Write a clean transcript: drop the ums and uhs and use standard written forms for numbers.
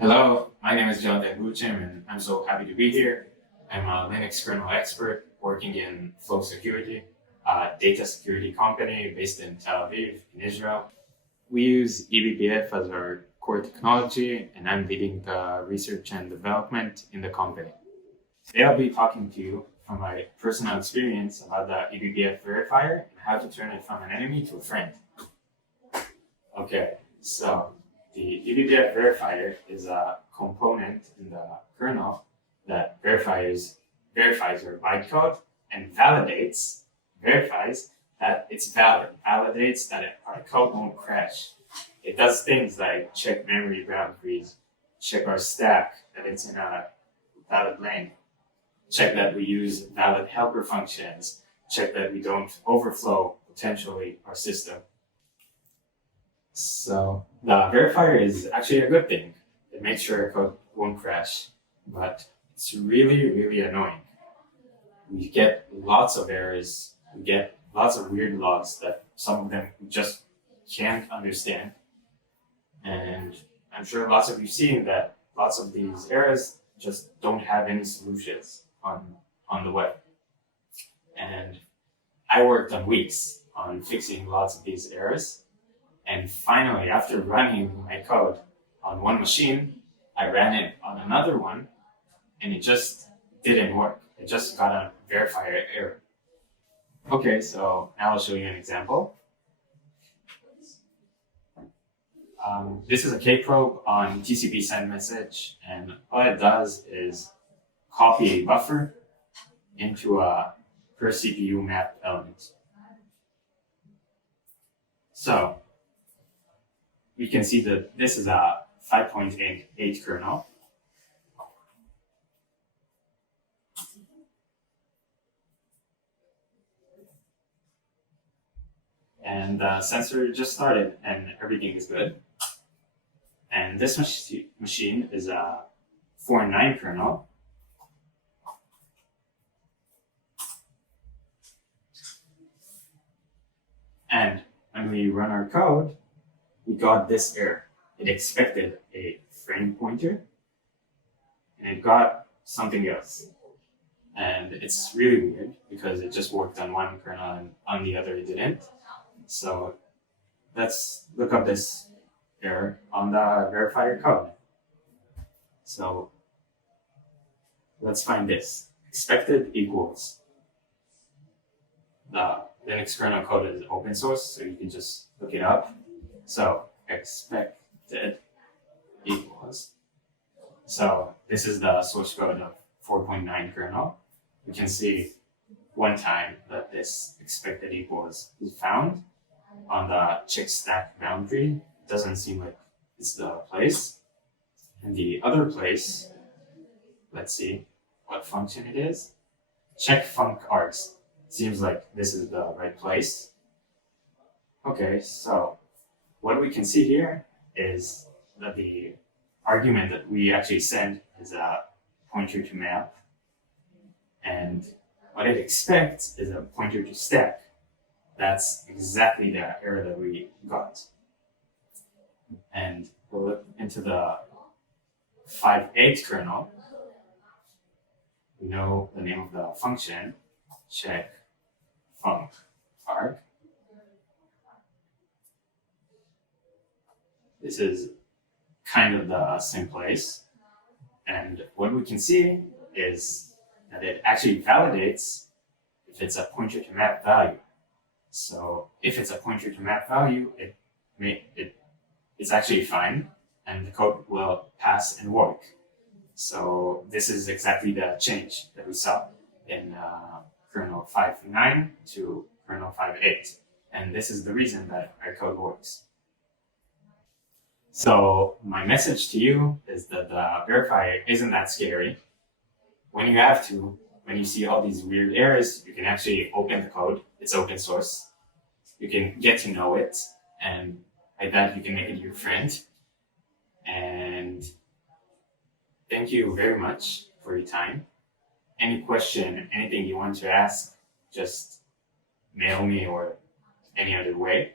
Hello, my name is Yehonatan Bruchim, and I'm so happy to be here. I'm a Linux kernel expert working in Flow Security, a data security company based in Tel Aviv, in Israel. We use eBPF as our core technology, and I'm leading the research and development in the company. Today I'll be talking to you from my personal experience about the eBPF verifier and how to turn it from an enemy to a friend. Okay, so the eBPF verifier is a component in the kernel that verifies our bytecode and verifies that it's valid, validates that our code won't crash. It does things like check memory boundaries, check our stack that it's in a valid lane, check that we use valid helper functions, check that we don't overflow potentially our system. So the verifier is actually a good thing. It makes sure our code won't crash, but it's really, really annoying. We get lots of errors. We get lots of weird logs that some of them we just can't understand. And I'm sure lots of you seen that lots of these errors just don't have any solutions on the web. And I worked on weeks on fixing lots of these errors. And finally, after running my code on one machine, I ran it on another one, and it just didn't work. It just got a verifier error. Okay, so now I'll show you an example. This is a K-probe on TCP send message, and all it does is copy a buffer into a per CPU map element. So we can see that this is a 5.8 kernel. And the sensor just started and everything is good. And this machine is a 4.9 kernel. And when we run our code, we got this error. It expected a frame pointer, and it got something else. And it's really weird because it just worked on one kernel and on the other it didn't. So let's look up this error on the verifier code. So let's find this. Expected equals. The Linux kernel code is open source, so you can just look it up. So expected equals. So this is the source code of 4.9 kernel. We can see one time that this expected equals is found on the check stack boundary. It doesn't seem like it's the place. And the other place, let's see what function it is. Check func args. Seems like this is the right place. Okay, so what we can see here is that the argument that we actually send is a pointer to map. And what it expects is a pointer to stack. That's exactly the error that we got. And we'll look into the 5.8 kernel. We know the name of the function, check func arg. This is kind of the same place. And what we can see is that it actually validates if it's a pointer to map value. So if it's a pointer to map value, it's actually fine, and the code will pass and work. So this is exactly the change that we saw in kernel 5.9 to kernel 5.8. And this is the reason that our code works. So my message to you is that the verifier isn't that scary. When you see all these weird errors, you can actually open the code. It's open source. You can get to know it, and like that you can make it your friend. And thank you very much for your time. Any question, anything you want to ask, just mail me or any other way.